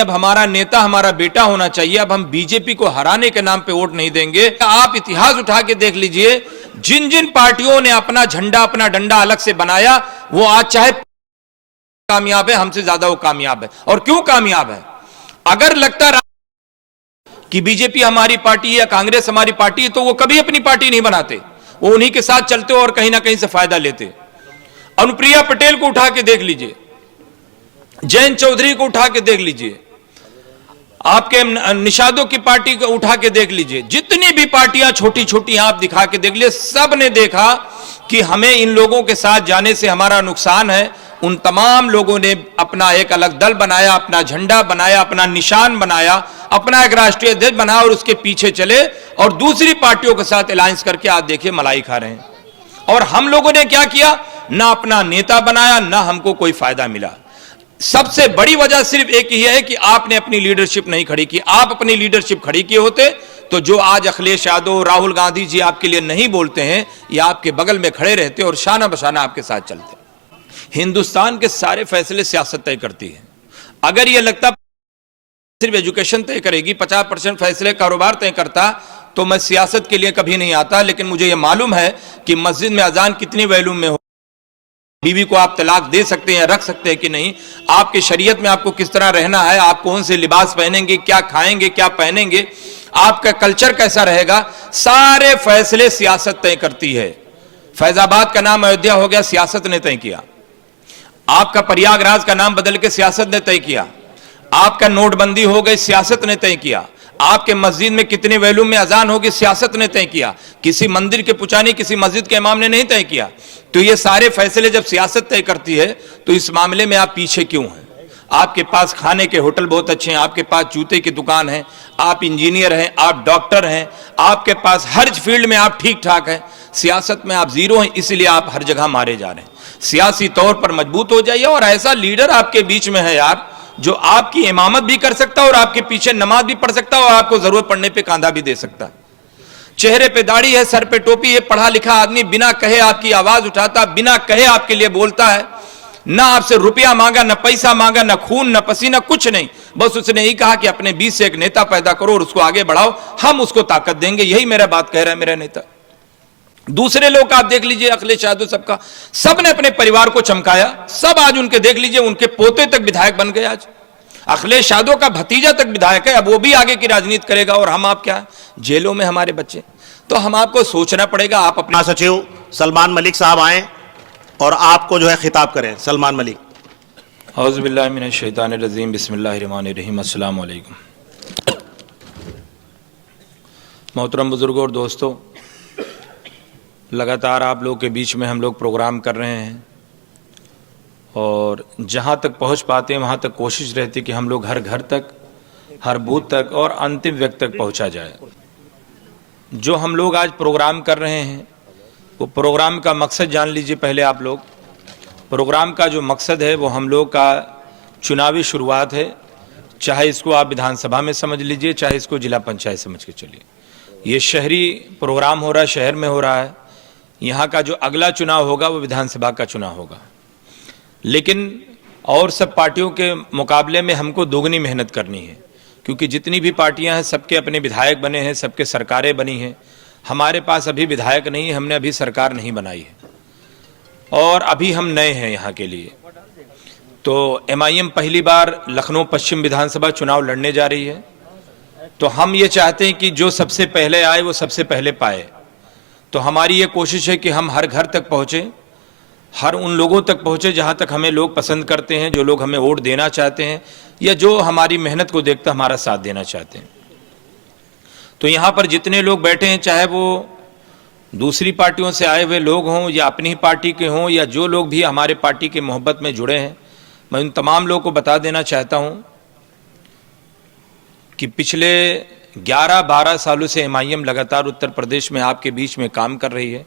अब हमारा नेता हमारा बेटा होना चाहिए। अब हम बीजेपी को हराने के नाम पे वोट नहीं देंगे। आप इतिहास उठा के देख लीजिए, जिन जिन पार्टियों ने अपना झंडा अपना डंडा अलग से बनाया वो आज चाहे कामयाब है, हमसे ज्यादा वो कामयाब है। और क्यों कामयाब है? अगर लगता रहा कि बीजेपी हमारी पार्टी या कांग्रेस हमारी पार्टी है तो वो कभी अपनी पार्टी नहीं बनाते, वो उन्हीं के साथ चलते और कहीं ना कहीं से फायदा लेते। अनुप्रिया पटेल को उठा के देख लीजिए, जयंत चौधरी को उठा के देख लीजिए, आपके निषादों की पार्टी को उठा के देख लीजिए, जितनी भी पार्टियां छोटी छोटी आप दिखा के देख लीजिए, सब ने देखा कि हमें इन लोगों के साथ जाने से हमारा नुकसान है। उन तमाम लोगों ने अपना एक अलग दल बनाया, अपना झंडा बनाया, अपना निशान बनाया, अपना एक राष्ट्रीय अध्यक्ष बनाया और उसके पीछे चले और दूसरी पार्टियों के साथ अलायंस करके आप देखिए मलाई खा रहे हैं। और हम लोगों ने क्या किया? ना अपना नेता बनाया, ना हमको कोई फायदा मिला। सबसे बड़ी वजह सिर्फ एक ही है कि आपने अपनी लीडरशिप नहीं खड़ी की। आप अपनी लीडरशिप खड़ी किए होते तो जो आज अखिलेश यादव, राहुल गांधी जी आपके लिए नहीं बोलते हैं, ये आपके बगल में खड़े रहते और शाना बशाना आपके साथ चलते। हिंदुस्तान के सारे फैसले सियासत तय करती है। अगर यह लगता सिर्फ एजुकेशन तय करेगी, 50% फैसले कारोबार तय करता, तो मैं सियासत के लिए कभी नहीं आता। लेकिन मुझे यह मालूम है कि मस्जिद में अजान कितनी वैल्यूम में हो, बीवी को आप तलाक दे सकते हैं, रख सकते हैं कि नहीं, आपके शरीयत में आपको किस तरह रहना है, आप कौन से लिबास पहनेंगे, क्या खाएंगे, क्या पहनेंगे, आपका कल्चर कैसा रहेगा, सारे फैसले सियासत तय करती है। फैजाबाद का नाम अयोध्या हो गया, सियासत ने तय किया। आपका प्रयागराज का नाम बदल के सियासत ने तय किया। आपका नोटबंदी हो गई, सियासत ने तय किया। आपके मस्जिद में कितने वैल्यूम में अजान होगी, सियासत ने तय किया। किसी मंदिर के पुजारी, किसी मस्जिद के इमाम ने नहीं तय किया। तो ये सारे फैसले जब सियासत तय करती है तो इस मामले में आप पीछे क्यों हैं? आपके पास खाने के होटल बहुत अच्छे हैं, आपके पास जूते की दुकान है, आप इंजीनियर हैं, आप डॉक्टर हैं, आपके पास हर फील्ड में आप ठीक ठाक हैं। सियासत में आप जीरो हैं, इसलिए आप हर जगह मारे जा रहे हैं। सियासी तौर पर मजबूत हो जाइए और ऐसा लीडर आपके बीच में है यार, जो आपकी इमामत भी कर सकता है और आपके पीछे नमाज भी पढ़ सकता है और आपको जरूरत पड़ने पे कांधा भी दे सकता है। चेहरे पे दाढ़ी है, सर पे टोपी है, पढ़ा लिखा आदमी, बिना कहे आपकी आवाज उठाता, बिना कहे आपके लिए बोलता है। ना आपसे रुपया मांगा, ना पैसा मांगा, ना खून, ना पसीना, कुछ नहीं। बस उसने यही कहा कि अपने बीच से एक नेता पैदा करो और उसको आगे बढ़ाओ, हम उसको ताकत देंगे। यही मेरा बात कह रहा है मेरा नेता। दूसरे लोग आप देख लीजिए, अखिलेश यादव, सबका सब ने अपने परिवार को चमकाया। सब आज उनके देख लीजिए, उनके पोते तक विधायक बन गए। आज अखिलेश यादव का भतीजा तक विधायक है। अब वो भी आगे की राजनीति करेगा और हम आप क्या, जेलों में हमारे बच्चे। तो हम आपको सोचना पड़ेगा। आप अपना सचिव सलमान मलिक साहब आए और आपको जो है खिताब करें। सलमान मलिक। औज़ु बिल्लाहि मिनश शैतानिर रजीम, बिस्मिल्लाहिर रहमानिर रहीम। अस्सलामु अलैकुम। मोहतरम बुजुर्गों और दोस्तों, लगातार आप लोग के बीच में हम लोग प्रोग्राम कर रहे हैं और जहाँ तक पहुँच पाते हैं वहाँ तक कोशिश रहती है कि हम लोग हर घर तक, हर बूथ तक और अंतिम व्यक्ति तक पहुँचा जाए। जो हम लोग आज प्रोग्राम कर रहे हैं वो प्रोग्राम का मकसद जान लीजिए। पहले आप लोग, प्रोग्राम का जो मकसद है वो हम लोग का चुनावी शुरुआत है। चाहे इसको आप विधानसभा में समझ लीजिए, चाहे इसको जिला पंचायत समझ के चलिए। ये शहरी प्रोग्राम हो रहा है, शहर में हो रहा है। यहाँ का जो अगला चुनाव होगा वो विधानसभा का चुनाव होगा। लेकिन और सब पार्टियों के मुकाबले में हमको दोगुनी मेहनत करनी है, क्योंकि जितनी भी पार्टियां हैं सबके अपने विधायक बने हैं, सबके सरकारें बनी हैं। हमारे पास अभी विधायक नहीं है, हमने अभी सरकार नहीं बनाई है और अभी हम नए हैं यहाँ के लिए। तो MIM पहली बार लखनऊ पश्चिम विधानसभा चुनाव लड़ने जा रही है। तो हम ये चाहते हैं कि जो सबसे पहले आए वो सबसे पहले पाए। तो हमारी ये कोशिश है कि हम हर घर तक पहुँचे, हर उन लोगों तक पहुँचे जहाँ तक हमें लोग पसंद करते हैं, जो लोग हमें वोट देना चाहते हैं या जो हमारी मेहनत को देखकर हमारा साथ देना चाहते हैं। तो यहाँ पर जितने लोग बैठे हैं, चाहे वो दूसरी पार्टियों से आए हुए लोग हों या अपनी ही पार्टी के हों या जो लोग भी हमारे पार्टी के मोहब्बत में जुड़े हैं, मैं उन तमाम लोगों को बता देना चाहता हूँ कि पिछले 11-12 सालों से MIM लगातार उत्तर प्रदेश में आपके बीच में काम कर रही है।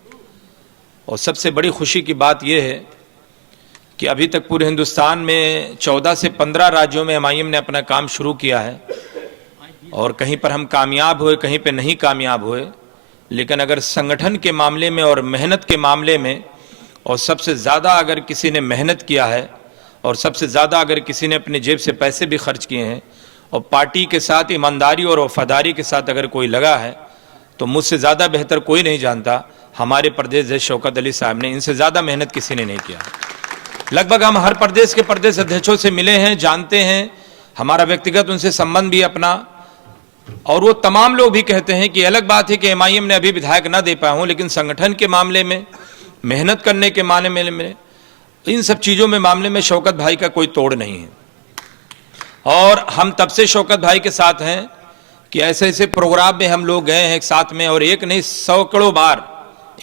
और सबसे बड़ी खुशी की बात यह है कि अभी तक पूरे हिंदुस्तान में 14 से 15 राज्यों में MIM ने अपना काम शुरू किया है और कहीं पर हम कामयाब हुए, कहीं पर नहीं कामयाब हुए। लेकिन अगर संगठन के मामले में और मेहनत के मामले में, और सबसे ज़्यादा अगर किसी ने मेहनत किया है और सबसे ज़्यादा अगर किसी ने अपने जेब से पैसे भी खर्च किए हैं और पार्टी के साथ ईमानदारी और वफादारी के साथ अगर कोई लगा है तो मुझसे ज़्यादा बेहतर कोई नहीं जानता हमारे प्रदेश अध्यक्ष शौकत अली साहब ने। इनसे ज़्यादा मेहनत किसी ने नहीं किया। लगभग हम हर प्रदेश के प्रदेश अध्यक्षों से मिले हैं, जानते हैं, हमारा व्यक्तिगत उनसे संबंध भी अपना, और वो तमाम लोग भी कहते हैं कि अलग बात है कि एमआईएम ने अभी विधायक ना दे पाया हूं, लेकिन संगठन के मामले में, मेहनत करने के मामले में, इन सब चीज़ों में मामले में शौकत भाई का कोई तोड़ नहीं है। और हम तब से शौकत भाई के साथ हैं कि ऐसे ऐसे प्रोग्राम में हम लोग गए हैं एक साथ में, और एक नहीं सैकड़ों बार,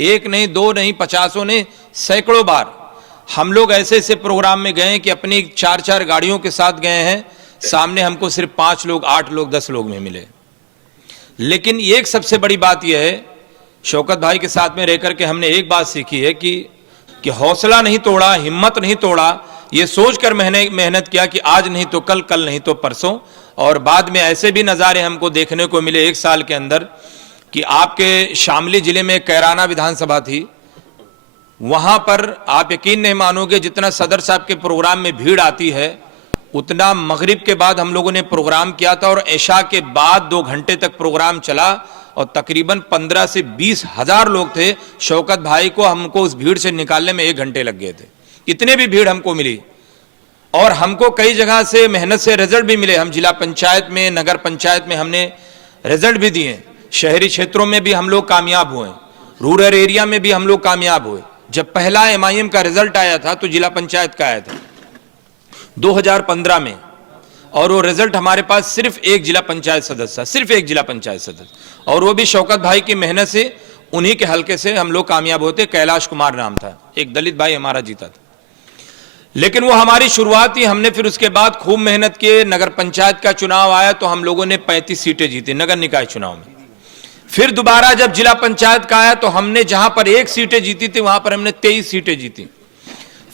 एक नहीं दो नहीं पचासों नहीं सैकड़ों बार हम लोग ऐसे ऐसे प्रोग्राम में गए हैं कि अपनी 4-4 गाड़ियों के साथ गए हैं। सामने हमको सिर्फ 5 लोग, 8 लोग, 10 लोग में मिले। लेकिन एक सबसे बड़ी बात यह है, शौकत भाई के साथ में रहकर के हमने एक बात सीखी है कि हौसला नहीं तोड़ा, हिम्मत नहीं तोड़ा, ये सोचकर मैंने मेहनत किया कि आज नहीं तो कल, कल नहीं तो परसों। और बाद में ऐसे भी नज़ारे हमको देखने को मिले एक साल के अंदर कि आपके शामली जिले में कैराना विधानसभा थी, वहां पर आप यकीन नहीं मानोगे जितना सदर साहब के प्रोग्राम में भीड़ आती है उतना मगरिब के बाद हम लोगों ने प्रोग्राम किया था, और ऐशा के बाद 2 घंटे तक प्रोग्राम चला और तकरीबन 15 से 20 हजार लोग थे। शौकत भाई को हमको उस भीड़ से निकालने में 1 घंटे लग गए थे, इतने भी भीड़ हमको मिली। और हमको कई जगह से मेहनत से रिजल्ट भी मिले। हम जिला पंचायत में, नगर पंचायत में हमने रिजल्ट भी दिए, शहरी क्षेत्रों में भी हम लोग कामयाब हुए, रूरल एरिया में भी हम लोग कामयाब हुए। जब पहला एमआईएम का रिजल्ट आया था तो जिला पंचायत का आया था 2015 में, और वो रिजल्ट हमारे पास सिर्फ एक जिला पंचायत सदस्य था, सिर्फ एक जिला पंचायत सदस्य, और वो भी शौकत भाई की मेहनत से, उन्हीं के हलके से हम लोग कामयाब होते। कैलाश कुमार नाम था, एक दलित भाई हमारा जीता था। लेकिन वो हमारी शुरुआत ही, हमने फिर उसके बाद खूब मेहनत किए। नगर पंचायत का चुनाव आया तो हम लोगों ने 35 सीटें जीती नगर निकाय चुनाव में। फिर दोबारा जब जिला पंचायत का आया तो हमने जहां पर 1 सीटें जीती थी वहां पर हमने 23 सीटें जीती।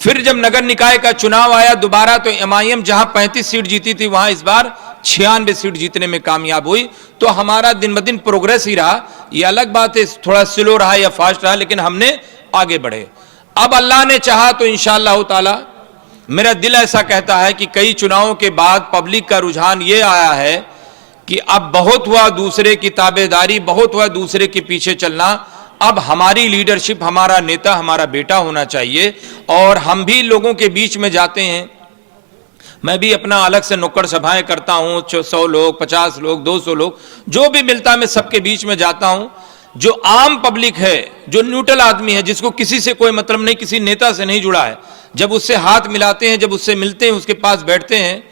फिर जब नगर निकाय का चुनाव आया दोबारा तो एमआईएम जहां 35 सीट जीती थी वहां इस बार 96 सीट जीतने में कामयाब हुई। तो हमारा दिन ब दिन प्रोग्रेस ही रहा। ये अलग बात है थोड़ा स्लो रहा या फास्ट रहा, लेकिन हमने आगे बढ़े। अब अल्लाह ने चाहा तो इंशाअल्लाह ताला, मेरा दिल ऐसा कहता है कि कई चुनावों के बाद पब्लिक का रुझान ये आया है कि अब बहुत हुआ दूसरे की ताबेदारी, बहुत हुआ दूसरे के पीछे चलना। अब हमारी लीडरशिप, हमारा नेता हमारा बेटा होना चाहिए। और हम भी लोगों के बीच में जाते हैं, मैं भी अपना अलग से नुक्कड़ सभाएं करता हूं, 100 लोग, 50 लोग, 200 लोग, जो भी मिलता है मैं सबके बीच में जाता हूं। जो आम पब्लिक है, जो न्यूट्रल आदमी है, जिसको किसी से कोई मतलब नहीं, किसी नेता से नहीं जुड़ा है, जब उससे हाथ मिलाते हैं, जब उससे मिलते हैं, उसके पास बैठते हैं,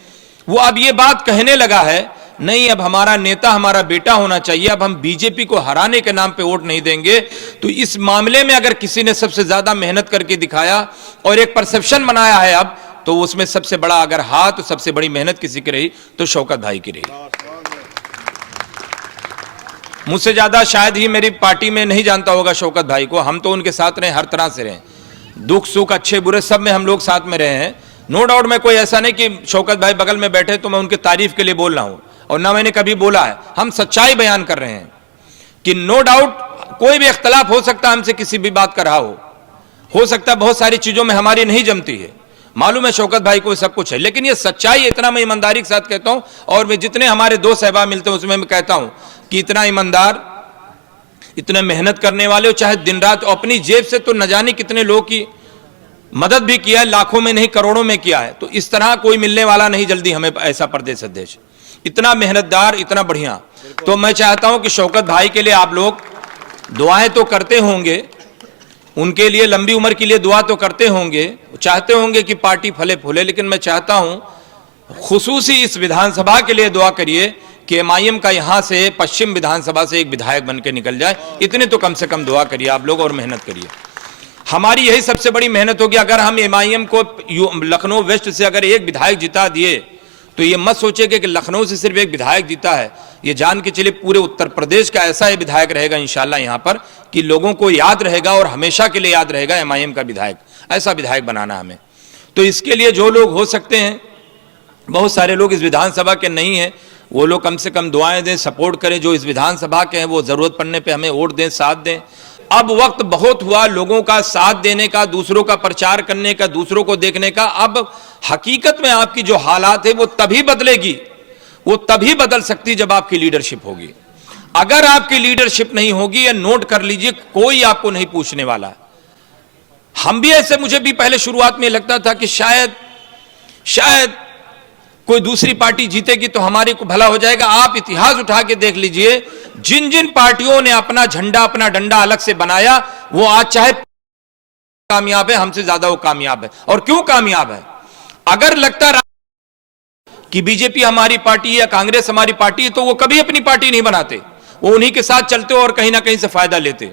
वो अब ये बात कहने लगा है, नहीं अब हमारा नेता हमारा बेटा होना चाहिए, अब हम बीजेपी को हराने के नाम पे वोट नहीं देंगे। तो इस मामले में अगर किसी ने सबसे ज्यादा मेहनत करके दिखाया और एक परसेप्शन बनाया है अब, तो उसमें सबसे बड़ा अगर हाथ, तो सबसे बड़ी मेहनत किसी की रही तो शौकत भाई की रही। मुझसे ज्यादा शायद ही मेरी पार्टी में नहीं जानता होगा शौकत भाई को। हम तो उनके साथ रहे, हर तरह से रहे, दुख सुख अच्छे बुरे सब में हम लोग साथ में रहे हैं। नो डाउट में कोई ऐसा नहीं कि शौकत भाई बगल में बैठे तो मैं उनकी तारीफ के लिए बोल रहा हूं, और ना मैंने कभी बोला है। हम सच्चाई बयान कर रहे हैं कि नो डाउट कोई भी इख्तलाफ हो सकता है हमसे किसी भी बात का रहा हो सकता है बहुत सारी चीजों में हमारी नहीं जमती है, मालूम है शौकत भाई को सब कुछ है, लेकिन ये सच्चाई, इतना मैं ईमानदारी के साथ कहता हूं। और मैं जितने हमारे दोस्त साहबा मिलते हैं उसमें मैं कहता हूं कि इतना ईमानदार, इतने मेहनत करने वाले हो, चाहे दिन रात अपनी जेब से तो न जाने कितने लोग की मदद भी किया है, लाखों में नहीं करोड़ों में किया है। तो इस तरह कोई मिलने वाला नहीं जल्दी हमें ऐसा प्रदेश अध्यक्ष, इतना मेहनतदार, इतना बढ़िया। तो मैं चाहता हूं कि शौकत भाई के लिए आप लोग दुआएं तो करते होंगे, उनके लिए लंबी उम्र के लिए दुआ तो करते होंगे, चाहते होंगे कि पार्टी फले फूले, लेकिन मैं चाहता हूं खुसूसी इस विधानसभा के लिए दुआ करिए कि एमआईएम का यहां से पश्चिम विधानसभा से एक विधायक बन के निकल जाए। इतने तो कम से कम दुआ करिए आप लोग और मेहनत करिए। हमारी यही सबसे बड़ी मेहनत होगी। अगर हम एमआईएम को लखनऊ वेस्ट से अगर एक विधायक जिता दिए तो ये मत सोचिएगा कि लखनऊ से सिर्फ एक विधायक जीता है, ये जान के चलिए पूरे उत्तर प्रदेश का ऐसा ये विधायक रहेगा इंशाल्लाह यहाँ पर कि लोगों को याद रहेगा और हमेशा के लिए याद रहेगा एमआईएम का विधायक। ऐसा विधायक बनाना हमें। तो इसके लिए जो लोग हो सकते हैं, बहुत सारे लोग इस विधानसभा के नहीं हैं, वो लोग कम से कम दुआएं दें, सपोर्ट करें। जो इस विधानसभा के हैं वो जरूरत पड़ने पर हमें वोट दें, साथ दें। अब वक्त बहुत हुआ लोगों का साथ देने का, दूसरों का प्रचार करने का, दूसरों को देखने का। अब हकीकत में आपकी जो हालात है वो तभी बदलेगी, वो तभी बदल सकती जब आपकी लीडरशिप होगी। अगर आपकी लीडरशिप नहीं होगी, या नोट कर लीजिए, कोई आपको नहीं पूछने वाला। हम भी ऐसे, मुझे भी पहले शुरुआत में लगता था कि शायद कोई दूसरी पार्टी जीतेगी तो हमारी को भला हो जाएगा। आप इतिहास उठा के देख लीजिए, जिन जिन पार्टियों ने अपना झंडा, अपना डंडा अलग से बनाया, वो आज चाहे कामयाब है, हमसे ज्यादा वो कामयाब है। और क्यों कामयाब है? अगर लगता कि बीजेपी हमारी पार्टी या कांग्रेस हमारी पार्टी है, तो वो कभी अपनी पार्टी नहीं बनाते, वो उन्हीं के साथ चलते और कहीं ना कहीं से फायदा लेते।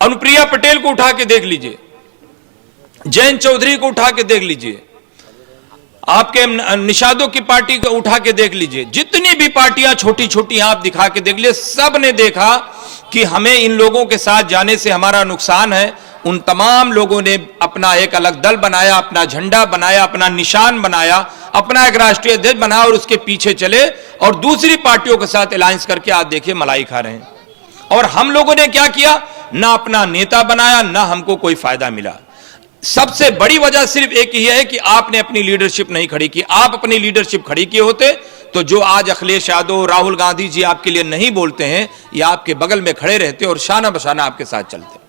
अनुप्रिया पटेल को उठा के देख लीजिए, जयंत चौधरी को उठा के देख लीजिए, आपके निषादों की पार्टी को उठा के देख लीजिए, जितनी भी पार्टियां छोटी छोटी आप दिखा के देख लीजिए, सब ने देखा कि हमें इन लोगों के साथ जाने से हमारा नुकसान है। उन तमाम लोगों ने अपना एक अलग दल बनाया, अपना झंडा बनाया, अपना निशान बनाया, अपना एक राष्ट्रीय अध्यक्ष बनाया और उसके पीछे चले और दूसरी पार्टियों के साथ अलायंस करके आज देखिए मलाई खा रहे हैं। और हम लोगों ने क्या किया? ना अपना नेता बनाया, ना हमको कोई फायदा मिला। सबसे बड़ी वजह सिर्फ एक ही है कि आपने अपनी लीडरशिप नहीं खड़ी की। आप अपनी लीडरशिप खड़ी किए होते तो जो आज अखिलेश यादव, राहुल गांधी जी आपके लिए नहीं बोलते हैं, या आपके बगल में खड़े रहते और शाना बशाना आपके साथ चलते।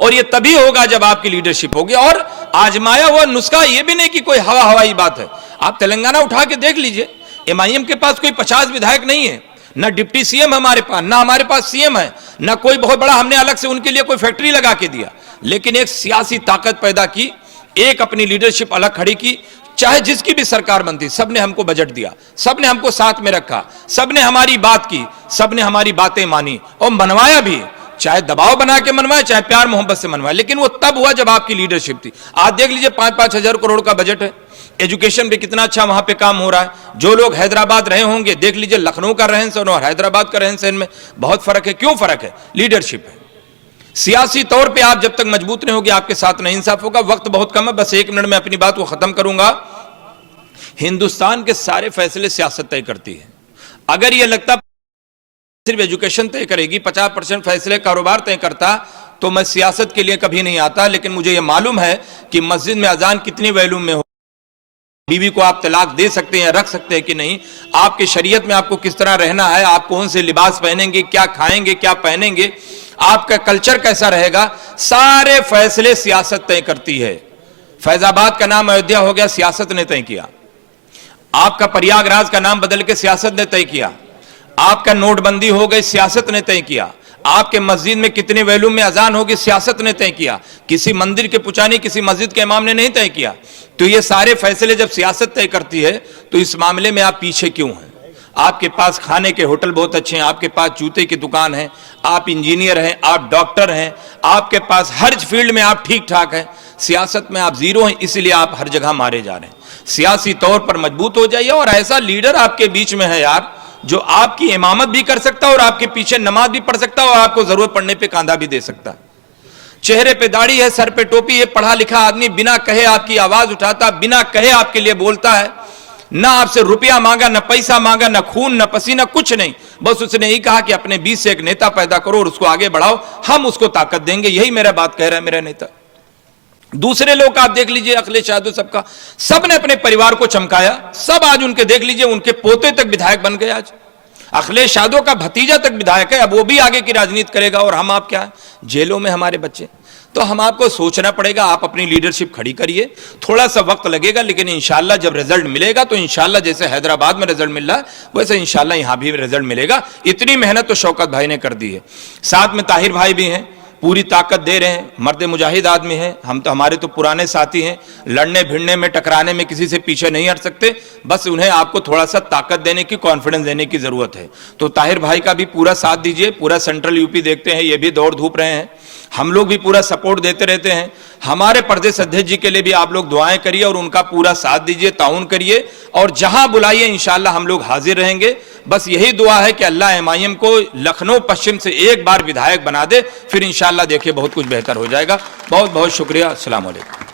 और ये तभी होगा जब आपकी लीडरशिप होगी। और आजमाया हुआ नुस्खा, ये भी नहीं कि कोई हवाई बात है। आप तेलंगाना उठा के देख लीजिए, एमआईएम के पास कोई 50 विधायक नहीं है, ना डिप्टी सीएम हमारे पास, ना हमारे पास सीएम है, ना कोई बहुत बड़ा हमने अलग से उनके लिए कोई फैक्ट्री लगा के दिया, लेकिन एक सियासी ताकत पैदा की, एक अपनी लीडरशिप अलग खड़ी की। चाहे जिसकी भी सरकार बनती, सबने हमको बजट दिया, सबने हमको साथ में रखा, सबने हमारी बात की, सबने हमारी बातें मानी और मनवाया भी, चाहे दबाव बना के मनवाया, चाहे प्यार मोहब्बत से मनवाया, लेकिन वो तब हुआ जब आपकी लीडरशिप थी। आज देख लीजिए 5-5 हजार करोड़ का बजट है, एजुकेशन पे कितना अच्छा वहां पे काम हो रहा है। जो लोग हैदराबाद रहे होंगे, देख लीजिए लखनऊ का रहन सहन और हैदराबाद का रहन सहन में बहुत फर्क है। क्यों फर्क है? लीडरशिप है। सियासी तौर पे आप जब तक मजबूत नहीं होगी, आपके साथ नहीं इंसाफ होगा। वक्त बहुत कम है, बस 1 मिनट में अपनी बात को खत्म करूंगा। हिंदुस्तान के सारे फैसले सियासत तय करती है। अगर यह लगता सिर्फ एजुकेशन तय करेगी, 50% फैसले कारोबार तय करता, तो मैं सियासत के लिए कभी नहीं आता। लेकिन मुझे यह मालूम है कि मस्जिद में अजान कितनी वैल्यूम में हो, बीवी को आप तलाक दे सकते हैं या रख सकते हैं कि नहीं, आपके शरीयत में आपको किस तरह रहना है, आप कौन से लिबास पहनेंगे, क्या खाएंगे, क्या पहनेंगे, आपका कल्चर कैसा रहेगा, सारे फैसले सियासत तय करती है। फैजाबाद का नाम अयोध्या हो गया, सियासत ने तय किया। आपका प्रयागराज का नाम बदल के सियासत ने तय किया। आपका नोटबंदी हो गई, सियासत ने तय किया। आपके मस्जिद में कितने वैल्यूम में अजान होगी, सियासत ने तय किया। किसी मंदिर के पुजारी, किसी मस्जिद के इमाम ने नहीं तय किया। तो ये सारे फैसले जब सियासत तय करती है, तो इस मामले में आप पीछे क्यों हैं? आपके पास खाने के होटल बहुत अच्छे हैं, आपके पास जूते की दुकान है, आप इंजीनियर हैं, आप डॉक्टर हैं, आपके पास हर फील्ड में आप ठीक ठाक हैं। सियासत में आप जीरो हैं, इसलिए आप हर जगह मारे जा रहे हैं। सियासी तौर पर मजबूत हो जाइए और ऐसा लीडर आपके बीच में है यार, जो आपकी इमामत भी कर सकता है और आपके पीछे नमाज भी पढ़ सकता है और आपको जरूरत पड़ने पे कांधा भी दे सकता है। चेहरे पे दाढ़ी है, सर पे टोपी है, पढ़ा लिखा आदमी, बिना कहे आपकी आवाज उठाता, बिना कहे आपके लिए बोलता है। ना आपसे रुपया मांगा, ना पैसा मांगा, ना खून, ना पसीना, कुछ नहीं। बस उसने यही कहा कि अपने बीच से एक नेता पैदा करो और उसको आगे बढ़ाओ, हम उसको ताकत देंगे। यही मेरा बात कह रहा है मेरा नेता। दूसरे लोग आप देख लीजिए, अखिलेश यादव, सबका, सबने अपने परिवार को चमकाया। सब आज उनके देख लीजिए, उनके पोते तक विधायक बन गए। आज अखिलेश यादव का भतीजा तक विधायक है, अब वो भी आगे की राजनीति करेगा। और हम आप क्या है? जेलों में हमारे बच्चे। तो हम आपको सोचना पड़ेगा, आप अपनी लीडरशिप खड़ी करिए। थोड़ा सा वक्त लगेगा, लेकिन इंशाल्लाह जब रिजल्ट मिलेगा तो इंशाल्लाह जैसे हैदराबाद में रिजल्ट मिल रहा है, वैसे इंशाल्लाह यहां भी रिजल्ट मिलेगा। इतनी मेहनत तो शौकत भाई ने कर दी है, साथ में ताहिर भाई भी हैं, पूरी ताकत दे रहे हैं। मर्द मुजाहिद आदमी हैं, हम तो, हमारे तो पुराने साथी हैं, लड़ने भिड़ने में, टकराने में किसी से पीछे नहीं हट सकते। बस उन्हें आपको थोड़ा सा ताकत देने की, कॉन्फिडेंस देने की जरूरत है। तो ताहिर भाई का भी पूरा साथ दीजिए। पूरा सेंट्रल यूपी देखते हैं, ये भी दौड़ धूप रहे हैं, हम लोग भी पूरा सपोर्ट देते रहते हैं। हमारे प्रदेश अध्यक्ष जी के लिए भी आप लोग दुआएं करिए और उनका पूरा साथ दीजिए, ताउन करिए, और जहां बुलाइए इंशाल्लाह हम लोग हाजिर रहेंगे। बस यही दुआ है कि अल्लाह एमआईएम को लखनऊ पश्चिम से एक बार विधायक बना दे, फिर इंशाल्लाह देखिए बहुत कुछ बेहतर हो जाएगा। बहुत बहुत शुक्रिया। अस्सलाम वालेकुम।